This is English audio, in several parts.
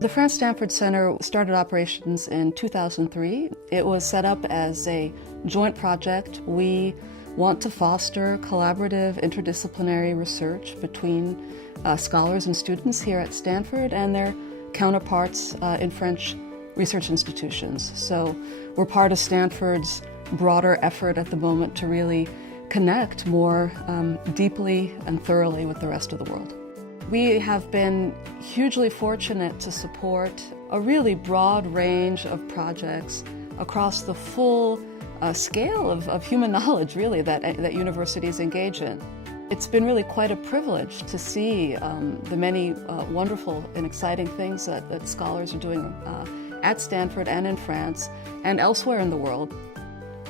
The France-Stanford Center started operations in 2003. It was set up as a joint project. We want to foster collaborative, interdisciplinary research between scholars and students here at Stanford and their counterparts in French research institutions. So we're part of Stanford's broader effort at the moment to really connect more deeply and thoroughly with the rest of the world. We have been hugely fortunate to support a really broad range of projects across the full scale of human knowledge, really, that universities engage in. It's been really quite a privilege to see the many wonderful and exciting things that scholars are doing at Stanford and in France and elsewhere in the world.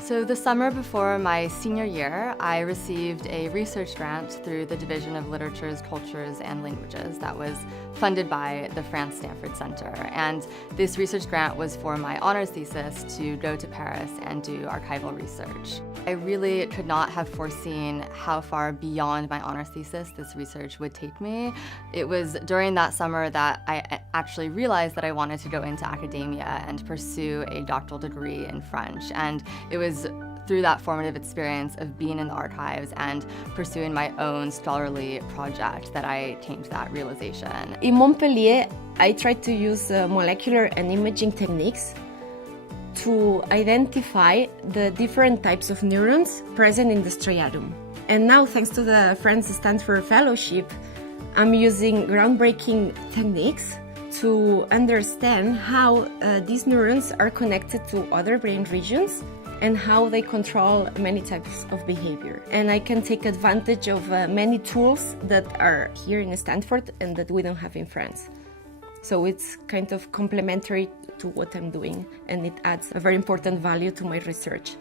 So the summer before my senior year, I received a research grant through the Division of Literatures, Cultures, and Languages that was funded by the France-Stanford Center. And this research grant was for my honors thesis to go to Paris and do archival research. I really could not have foreseen how far beyond my honors thesis this research would take me. It was during that summer that I actually realized that I wanted to go into academia and pursue a doctoral degree in French. And it was through that formative experience of being in the archives and pursuing my own scholarly project that I came to that realization. In Montpellier, I tried to use molecular and imaging techniques to identify the different types of neurons present in the striatum. And now, thanks to the France-Stanford Fellowship, I'm using groundbreaking techniques to understand how these neurons are connected to other brain regions and how they control many types of behavior. And I can take advantage of many tools that are here in Stanford and that we don't have in France. So it's kind of complementary to what I'm doing, and it adds a very important value to my research.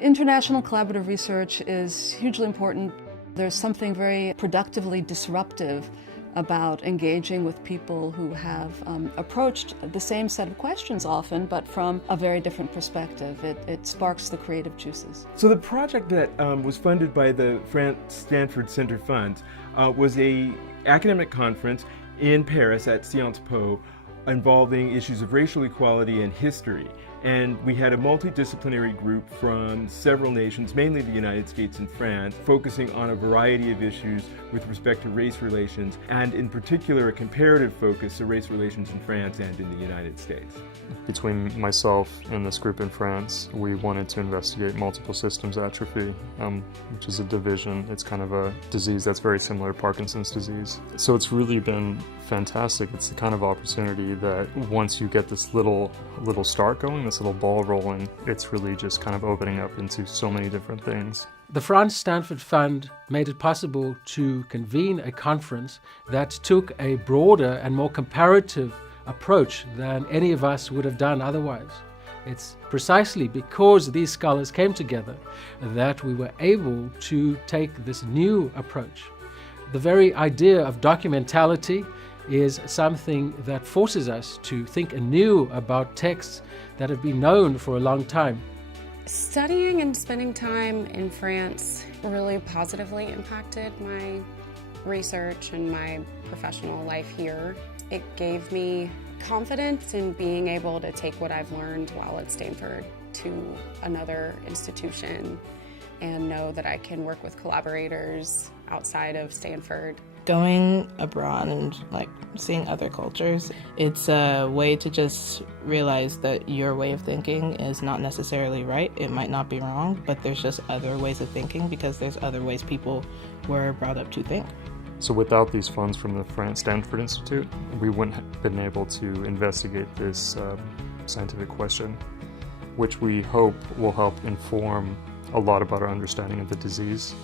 International collaborative research is hugely important. There's something very productively disruptive about engaging with people who have approached the same set of questions often, but from a very different perspective. It sparks the creative juices. So the project that was funded by the France-Stanford Center Funds was an academic conference in Paris at Sciences Po involving issues of racial equality and history. And we had a multidisciplinary group from several nations, mainly the United States and France, focusing on a variety of issues with respect to race relations, and in particular a comparative focus of race relations in France and in the United States. Between myself and this group in France, we wanted to investigate multiple systems atrophy, which is a division. It's kind of a disease that's very similar to Parkinson's disease. So it's really been fantastic. It's the kind of opportunity that once you get this little start going, this little ball rolling, it's really just kind of opening up into so many different things. The France-Stanford Fund made it possible to convene a conference that took a broader and more comparative approach than any of us would have done otherwise. It's precisely because these scholars came together that we were able to take this new approach. The very idea of documentality is something that forces us to think anew about texts that have been known for a long time. Studying and spending time in France really positively impacted my research and my professional life here. It gave me confidence in being able to take what I've learned while at Stanford to another institution and know that I can work with collaborators outside of Stanford. Going abroad and seeing other cultures, it's a way to just realize that your way of thinking is not necessarily right. It might not be wrong, but there's just other ways of thinking because there's other ways people were brought up to think. So without these funds from the France-Stanford Institute, we wouldn't have been able to investigate this scientific question, which we hope will help inform a lot about our understanding of the disease,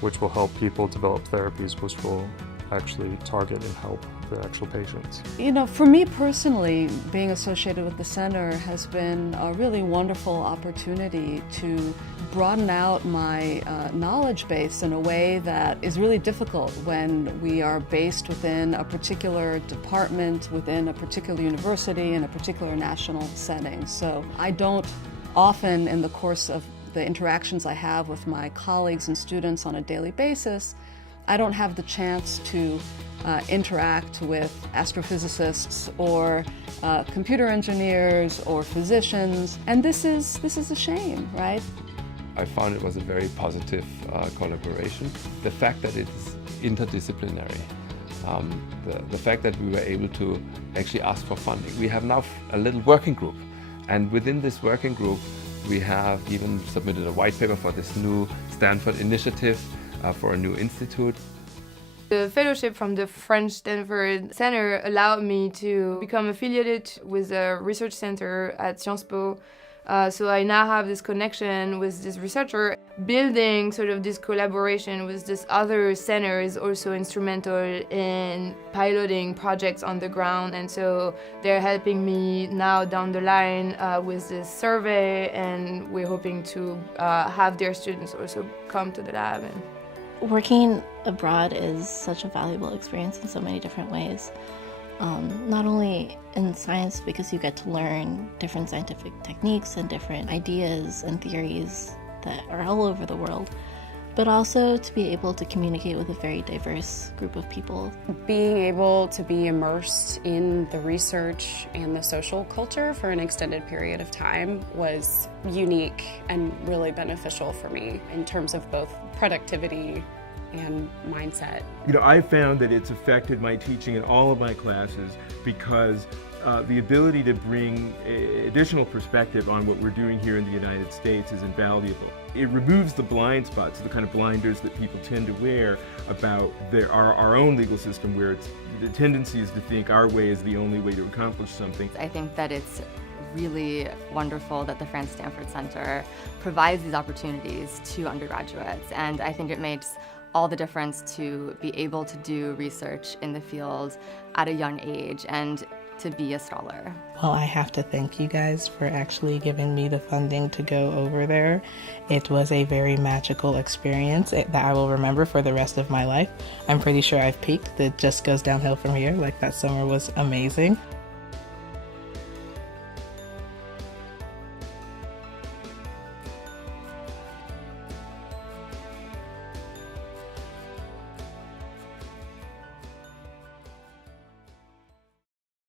which will help people develop therapies which will actually target and help the actual patients. You know, for me personally, being associated with the center has been a really wonderful opportunity to broaden out my knowledge base in a way that is really difficult when we are based within a particular department, within a particular university, in a particular national setting. So I don't often, in the course of the interactions I have with my colleagues and students on a daily basis, I don't have the chance to interact with astrophysicists or computer engineers or physicians, and this is a shame, right? I found it was a very positive collaboration. The fact that it's interdisciplinary, the fact that we were able to actually ask for funding. We have now a little working group, and within this working group we have even submitted a white paper for this new Stanford initiative for a new institute. The fellowship from the France-Stanford Center allowed me to become affiliated with a research center at Sciences Po. So I now have this connection with this researcher. Building sort of this collaboration with this other center is also instrumental in piloting projects on the ground, and so they're helping me now down the line with this survey, and we're hoping to have their students also come to the lab. Working abroad is such a valuable experience in so many different ways. Not only in science, because you get to learn different scientific techniques and different ideas and theories that are all over the world, but also to be able to communicate with a very diverse group of people. Being able to be immersed in the research and the social culture for an extended period of time was unique and really beneficial for me in terms of both productivity and mindset. You know, I found that it's affected my teaching in all of my classes because the ability to bring additional perspective on what we're doing here in the United States is invaluable. It removes the blind spots, the kind of blinders that people tend to wear about our own legal system, where the tendency is to think our way is the only way to accomplish something. I think that it's really wonderful that the France-Stanford Center provides these opportunities to undergraduates, and I think it makes all the difference to be able to do research in the field at a young age and to be a scholar. Well, I have to thank you guys for actually giving me the funding to go over there. It was a very magical experience that I will remember for the rest of my life. I'm pretty sure I've peaked. It just goes downhill from here. Like, that summer was amazing.